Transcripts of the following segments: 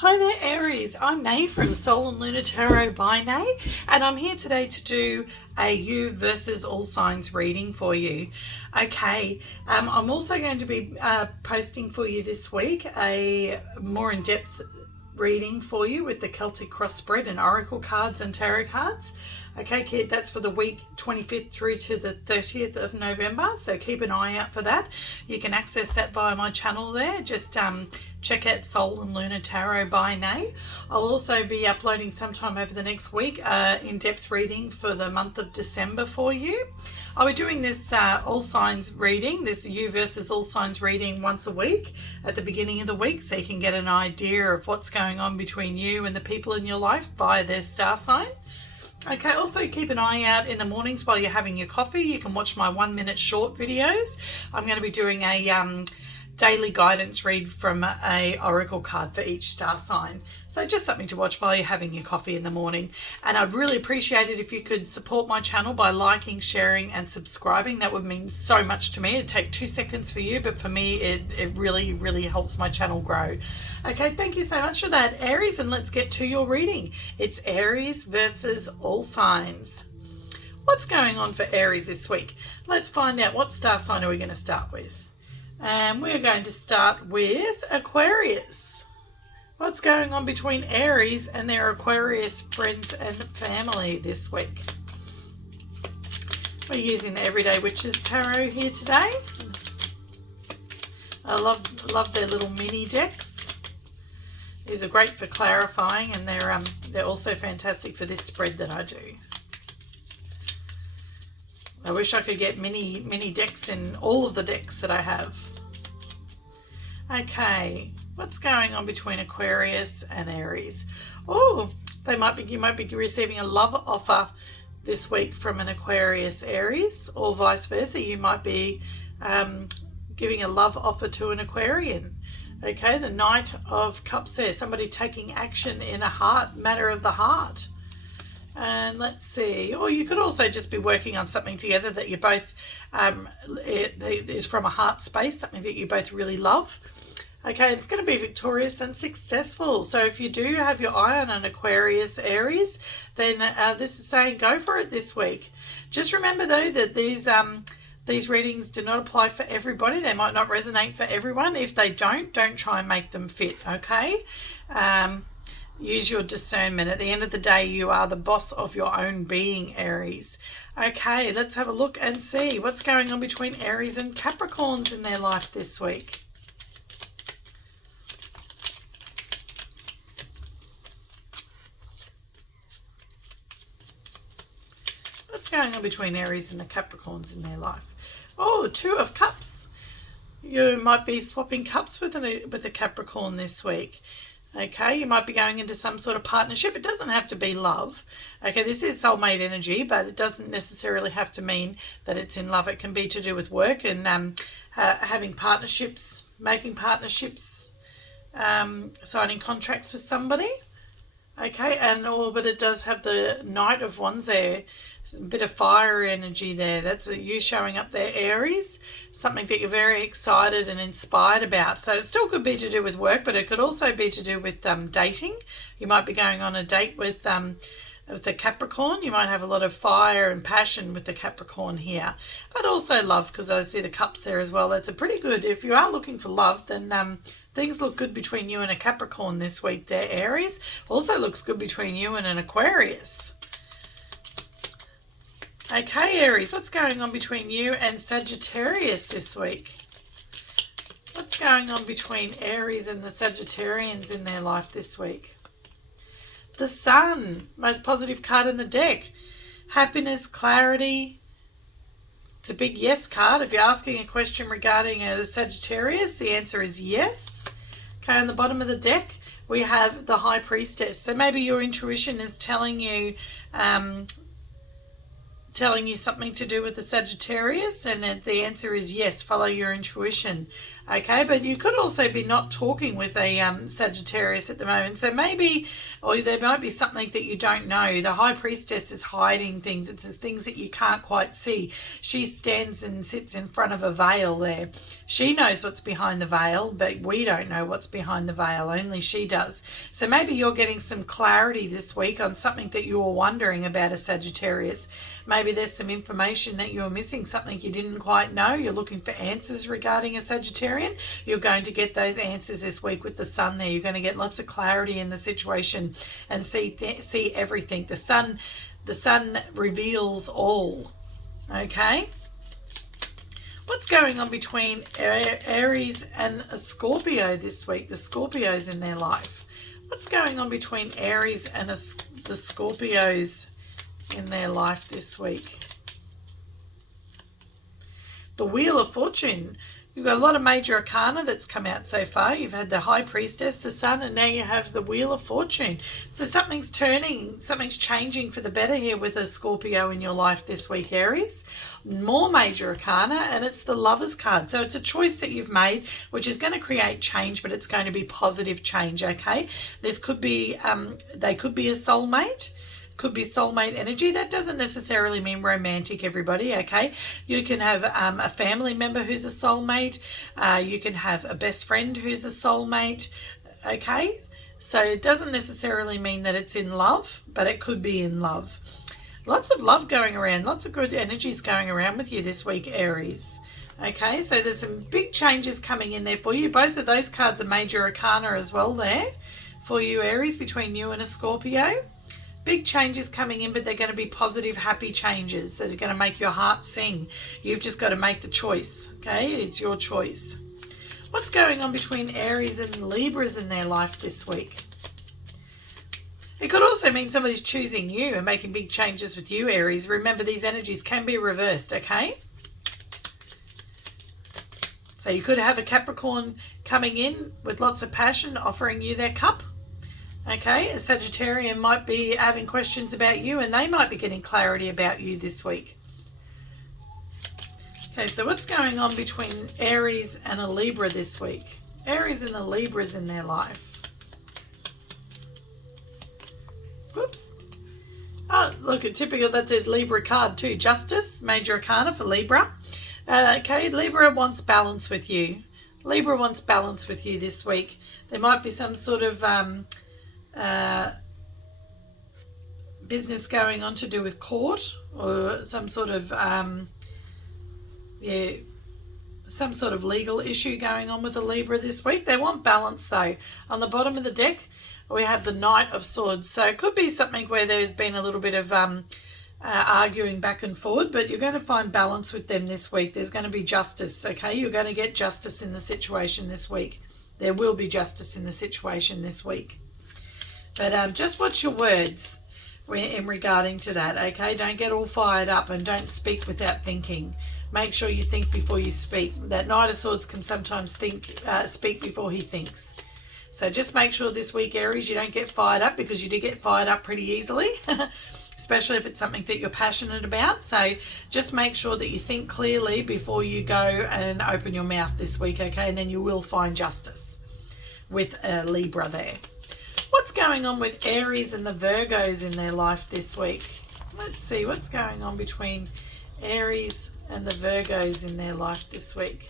Hi there Aries, I'm Nay from Soul and Lunar Tarot by Nay, and I'm here today to do a you versus all signs reading for you. Okay, I'm also going to be posting for you this week a more in-depth reading for you with the Celtic cross spread and oracle cards and tarot cards. Okay, kid, that's for the week 25th through to the 30th of November, so keep an eye out for that. You can access that via my channel there. Just check out Soul and Lunar Tarot by Nay. I'll also be uploading sometime over the next week in-depth reading for the month of December for you. I'll be doing this all signs reading, this you versus all signs reading once a week at the beginning of the week, so you can get an idea of what's going on between you and the people in your life via their star sign. Okay, also keep an eye out in the mornings while you're having your coffee. You can watch my 1-minute short videos. I'm going to be doing a daily guidance read from a oracle card for each star sign. So just something to watch while you're having your coffee in the morning. And I'd really appreciate it if you could support my channel by liking, sharing and subscribing. That would mean so much to me. It'd take 2 seconds for you, but for me it really helps my channel grow. Okay, thank you so much for that, Aries, and let's get to your reading. It's Aries versus all signs. What's going on for Aries this week? Let's find out. What star sign are we going to start with? And we're going to start with Aquarius. What's going on between Aries and their Aquarius friends and family this week? We're using the Everyday Witches Tarot here today. I love their little mini decks. These are great for clarifying, and they're also fantastic for this spread that I do. I wish I could get mini decks in all of the decks that I have. Okay, what's going on between Aquarius and Aries? Oh, you might be receiving a love offer this week from an Aquarius Aries, or vice versa. You might be giving a love offer to an Aquarian. Okay, the Knight of Cups there, somebody taking action in a matter of the heart. And let's see, or you could also just be working on something together that you both, is from a heart space, something that you both really love. Okay, it's going to be victorious and successful. So if you do have your eye on an Aquarius Aries, then this is saying go for it this week. Just remember though that these readings do not apply for everybody. They might not resonate for everyone. If they don't try and make them fit, okay? Use your discernment. At the end of the day, you are the boss of your own being, Aries. Okay, let's have a look and see what's going on between Aries and Capricorns in their life this week. What's going on between Aries and the Capricorns in their life? Oh, 2 of Cups. You might be swapping cups with a Capricorn this week. Okay, you might be going into some sort of partnership. It doesn't have to be love. Okay, this is soulmate energy, but it doesn't necessarily have to mean that it's in love. It can be to do with work and having partnerships, making partnerships, signing contracts with somebody. Okay, but it does have the Knight of Wands there. A bit of fire energy there. That's you showing up there, Aries. Something that you're very excited and inspired about. So it still could be to do with work, but it could also be to do with dating. You might be going on a date with the Capricorn. You might have a lot of fire and passion with the Capricorn here, but also love, because I see the cups there as well. That's a pretty good, if you are looking for love, then things look good between you and a Capricorn this week there, Aries. Also looks good between you and an Aquarius. Okay, Aries, what's going on between you and Sagittarius this week? What's going on between Aries and the Sagittarians in their life this week? The Sun, most positive card in the deck. Happiness, clarity. It's a big yes card. If you're asking a question regarding a Sagittarius, the answer is yes. Okay, on the bottom of the deck, we have the High Priestess. So maybe your intuition is telling you something to do with the Sagittarius, and the answer is yes, follow your intuition. Okay, but you could also be not talking with a Sagittarius at the moment. So maybe, or there might be something that you don't know. The High Priestess is hiding things. It's things that you can't quite see. She stands and sits in front of a veil there. She knows what's behind the veil, but we don't know what's behind the veil. Only she does. So maybe you're getting some clarity this week on something that you were wondering about a Sagittarius. Maybe there's some information that you're missing, something you didn't quite know. You're looking for answers regarding a Sagittarian. You're going to get those answers this week with the sun there. You're going to get lots of clarity in the situation and see everything. The sun reveals all. Okay? What's going on between Aries and a Scorpio this week? The Scorpios in their life. What's going on between Aries and the Scorpios in their life this week? The Wheel of Fortune. You've got a lot of major arcana that's come out so far. You've had the High Priestess, the Sun, and now you have the Wheel of Fortune. So something's turning, something's changing for the better here with a Scorpio in your life this week, Aries. More major arcana, and it's the Lover's card. So it's a choice that you've made, which is going to create change, but it's going to be positive change, okay? This could be, they could be a soulmate. Could be soulmate energy. That doesn't necessarily mean romantic, everybody, okay? You can have a family member who's a soulmate. You can have a best friend who's a soulmate, okay? So it doesn't necessarily mean that it's in love, but it could be in love. Lots of love going around. Lots of good energies going around with you this week, Aries. Okay, so there's some big changes coming in there for you. Both of those cards are major arcana as well there for you, Aries, between you and a Scorpio. Big changes coming in, but they're going to be positive, happy changes that are going to make your heart sing. You've just got to make the choice, okay? It's your choice. What's going on between Aries and Libras in their life this week? It could also mean somebody's choosing you and making big changes with you, Aries. Remember, these energies can be reversed, okay? So you could have a Capricorn coming in with lots of passion, offering you their cup. Okay, a Sagittarian might be having questions about you and they might be getting clarity about you this week. Okay, so what's going on between Aries and a Libra this week? Aries and the Libras in their life. Whoops. Oh, look, typical, that's a Libra card too. Justice, major arcana for Libra. Okay, Libra wants balance with you. Libra wants balance with you this week. There might be some sort of business going on to do with court or some sort of some sort of legal issue going on with the Libra this week. They want balance though. On the bottom of the deck we have the Knight of Swords, so it could be something where there's been a little bit of arguing back and forward, but you're going to find balance with them this week. There's going to be justice, okay? You're going to get justice in the situation this week. There will be justice in the situation this week. But just watch your words in regarding to that, okay? Don't get all fired up and don't speak without thinking. Make sure you think before you speak. That Knight of Swords can sometimes speak before he thinks. So just make sure this week, Aries, you don't get fired up, because you do get fired up pretty easily, especially if it's something that you're passionate about. So just make sure that you think clearly before you go and open your mouth this week, okay? And then you will find justice with Libra there. What's going on with Aries and the Virgos in their life this week? Let's see what's going on between Aries and the Virgos in their life this week.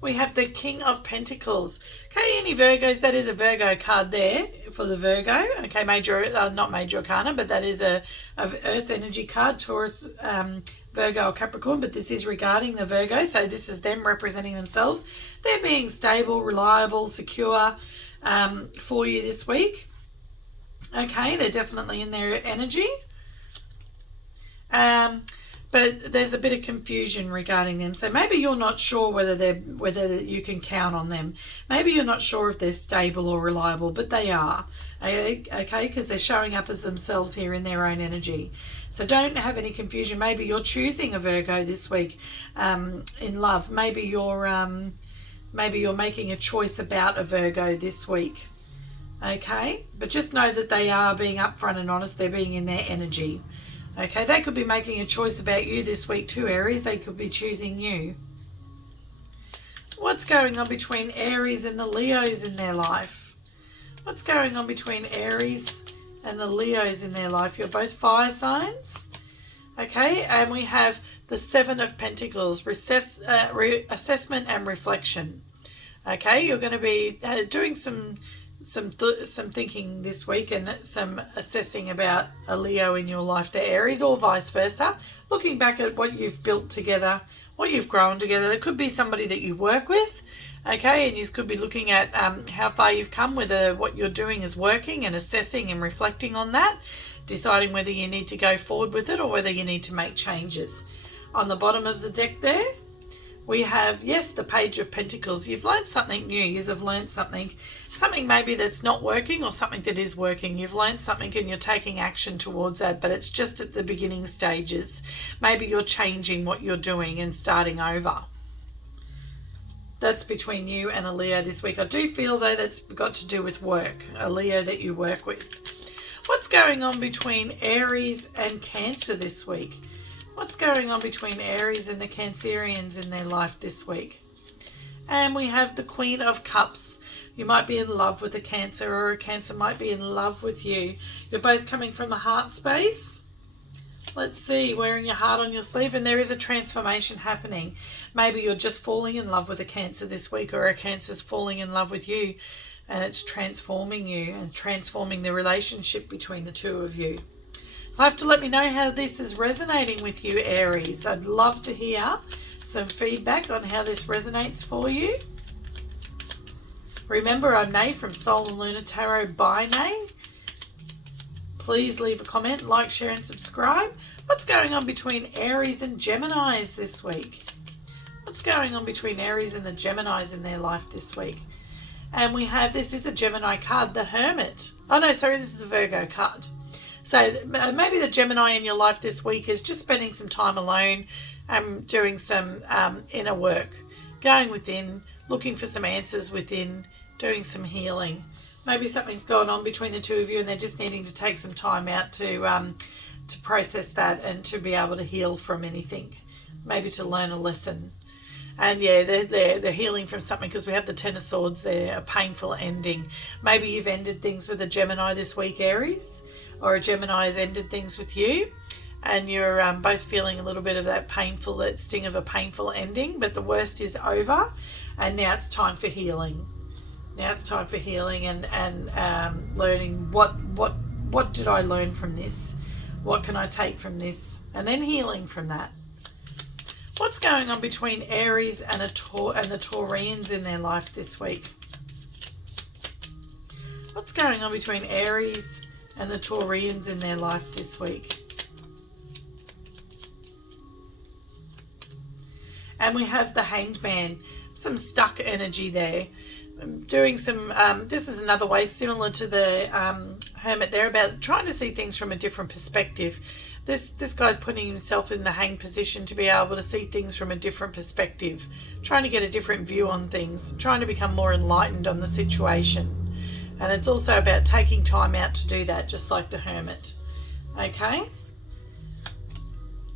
We have the King of Pentacles. Okay, any Virgos, that is a Virgo card there for the Virgo. Okay, not major arcana, but that is a earth energy card, Taurus, Virgo or Capricorn, but this is regarding the Virgo, so this is them representing themselves. They're being stable, reliable, secure for you this week. Okay, they're definitely in their energy. But there's a bit of confusion regarding them. So maybe you're not sure whether you can count on them. Maybe you're not sure if they're stable or reliable, but they are. Okay, because they're showing up as themselves here in their own energy. So don't have any confusion. Maybe you're choosing a Virgo this week in love. Maybe you're making a choice about a Virgo this week. Okay, but just know that they are being upfront and honest. They're being in their energy. Okay, they could be making a choice about you this week too, Aries. They could be choosing you. What's going on between Aries and the Leos in their life? What's going on between Aries and the Leos in their life? You're both fire signs. Okay, and we have the Seven of Pentacles, assessment and reflection. Okay, you're going to be doing some thinking this week and some assessing about a Leo in your life, the Aries, or vice versa. Looking back at what you've built together, what you've grown together. There could be somebody that you work with, okay, and you could be looking at how far you've come, whether what you're doing is working, and assessing and reflecting on that, deciding whether you need to go forward with it or whether you need to make changes. On the bottom of the deck there, we have, yes, the Page of Pentacles. You've learned something new. You've learned something maybe that's not working, or something that is working. You've learned something and you're taking action towards that, but it's just at the beginning stages. Maybe you're changing what you're doing and starting over. That's between you and a Leo this week. I do feel, though, that's got to do with work, a Leo that you work with. What's going on between Aries and Cancer this week? What's going on between Aries and the Cancerians in their life this week? And we have the Queen of Cups. You might be in love with a Cancer, or a Cancer might be in love with you. You're both coming from the heart space. Let's see, wearing your heart on your sleeve, and there is a transformation happening. Maybe you're just falling in love with a Cancer this week, or a Cancer's falling in love with you, and it's transforming you and transforming the relationship between the two of you. You'll have to let me know how this is resonating with you, Aries. I'd love to hear some feedback on how this resonates for you. Remember, I'm Nay from Soul and Lunar Tarot by Nay. Please leave a comment, like, share and subscribe. What's going on between Aries and Geminis this week? What's going on between Aries and the Geminis in their life this week? And we have, this is a Gemini card, the Hermit. Oh no, sorry, this is the Virgo card. So maybe the Gemini in your life this week is just spending some time alone, doing some inner work, going within, looking for some answers within, doing some healing. Maybe something's going on between the two of you and they're just needing to take some time out to process that and to be able to heal from anything, maybe to learn a lesson. And yeah, they're healing from something, because we have the Ten of Swords there, a painful ending. Maybe you've ended things with a Gemini this week, Aries, or a Gemini has ended things with you, and you're both feeling a little bit of that sting of a painful ending, but the worst is over, and now it's time for healing. Now it's time for healing and learning what did I learn from this? What can I take from this? And then healing from that. What's going on between Aries and the Taurians in their life this week? What's going on between Aries and the Taurians in their life this week? And we have the Hanged Man, some stuck energy there. Doing some, this is another way similar to the Hermit there, about trying to see things from a different perspective. This guy's putting himself in the hang position to be able to see things from a different perspective, trying to get a different view on things, trying to become more enlightened on the situation. And it's also about taking time out to do that, just like the Hermit. Okay?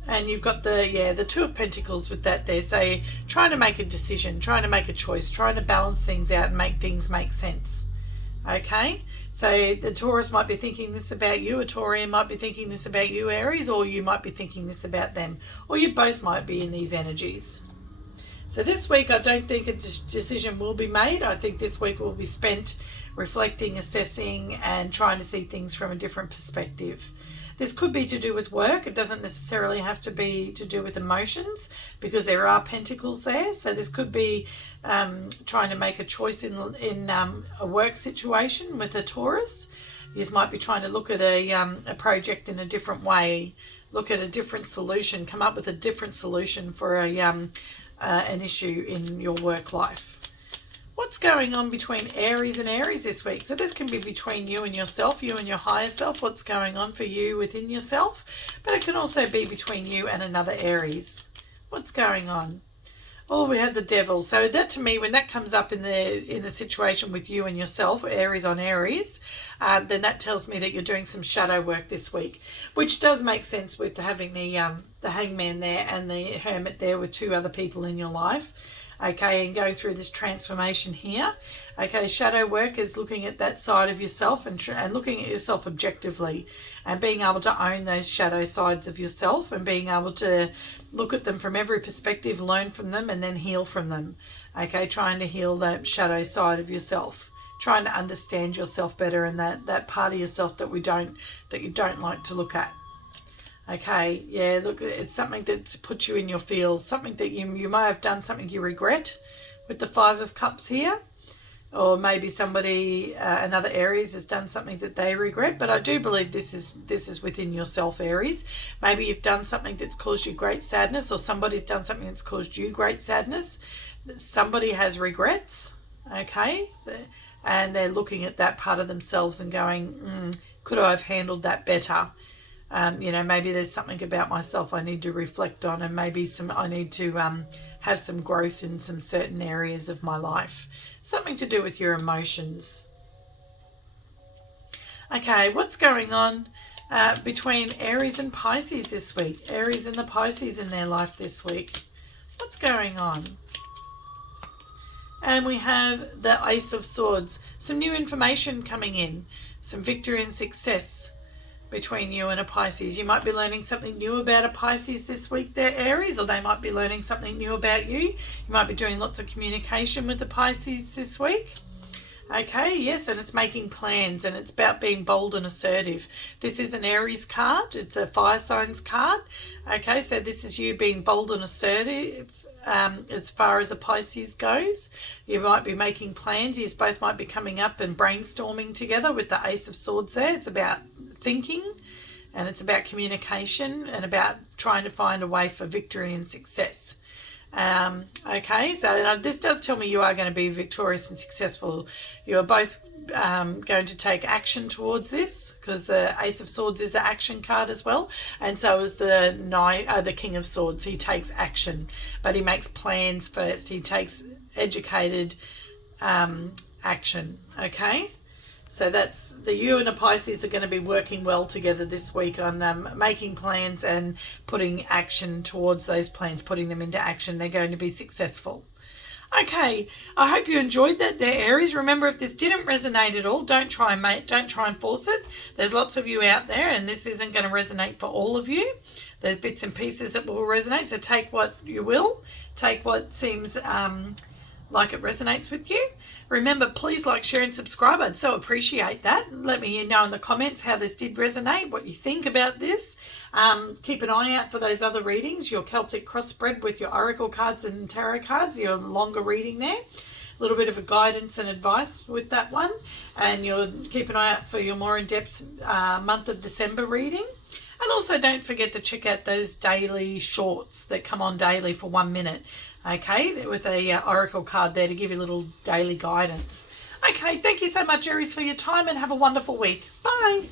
And you've got the Two of Pentacles with that there. So trying to make a decision, trying to make a choice, trying to balance things out and make things make sense. Okay? So the Taurus might be thinking this about you, a Taurian might be thinking this about you, Aries, or you might be thinking this about them. Or you both might be in these energies. So this week I don't think a decision will be made. I think this week will be spent reflecting, assessing, and trying to see things from a different perspective. This could be to do with work. It doesn't necessarily have to be to do with emotions, because there are pentacles there. So this could be trying to make a choice in a work situation with a Taurus. You might be trying to look at a project in a different way, look at a different solution, come up with a different solution for an issue in your work life. What's going on between Aries and Aries this week? So this can be between you and yourself, you and your higher self, what's going on for you within yourself. But it can also be between you and another Aries. What's going on? Oh, we had the Devil. So that, to me, when that comes up in the situation with you and yourself, Aries on Aries, then that tells me that you're doing some shadow work this week, which does make sense with having the Hangman there and the Hermit there with two other people in your life. okay, and going through this transformation here. Okay, shadow work is looking at that side of yourself and looking at yourself objectively and being able to own those shadow sides of yourself and being able to look at them from every perspective, learn from them, and then heal from them. Okay, trying to heal that shadow side of yourself, trying to understand yourself better and that part of yourself that you don't like to look at. Okay, yeah, look, it's something that puts you in your feels, something that you may have done, something you regret with the Five of Cups here. Or maybe somebody, another Aries, has done something that they regret. But I do believe this is within yourself, Aries. Maybe you've done something that's caused you great sadness, or somebody's done something that's caused you great sadness. Somebody has regrets, okay? And they're looking at that part of themselves and going, could I have handled that better? Maybe there's something about myself I need to reflect on, and maybe I need to have some growth in some certain areas of my life. Something to do with your emotions. Okay, what's going on between Aries and Pisces this week? Aries and the Pisces in their life this week. What's going on? And we have the Ace of Swords. Some new information coming in. Some victory and success between you and a Pisces. You might be learning something new about a Pisces this week there, Aries, or they might be learning something new about you. You might be doing lots of communication with the Pisces this week. Okay, yes, and it's making plans, and it's about being bold and assertive. This is an Aries card. It's a fire signs card. Okay, so this is you being bold and assertive. As far as a Pisces goes, you might be making plans. You both might be coming up and brainstorming together with the Ace of Swords there. It's about thinking, and it's about communication, and about trying to find a way for victory and success. Okay, so this does tell me you are going to be victorious and successful. You are both going to take action towards this, because the Ace of Swords is the action card as well, and so is the King of Swords. He takes action, but he makes plans first. He takes educated action. Okay, so that's you and the Pisces are going to be working well together this week on making plans and putting action towards those plans, putting them into action. They're going to be successful. Okay, I hope you enjoyed that there, Aries. Remember, if this didn't resonate at all, don't try and force it. There's lots of you out there, and this isn't going to resonate for all of you. There's bits and pieces that will resonate, so take what you will. Take what seems like it resonates with you. Remember, please like, share, and subscribe. I'd so appreciate that. Let me know in the comments how this did resonate, what you think about this. Keep an eye out for those other readings, your Celtic cross spread with your oracle cards and tarot cards, your longer reading there. A little bit of a guidance and advice with that one. And you'll keep an eye out for your more in-depth month of December reading. And also don't forget to check out those daily shorts that come on daily for 1 minute. Okay, with a oracle card there to give you a little daily guidance. Okay, thank you so much, Aries, for your time, and have a wonderful week. Bye.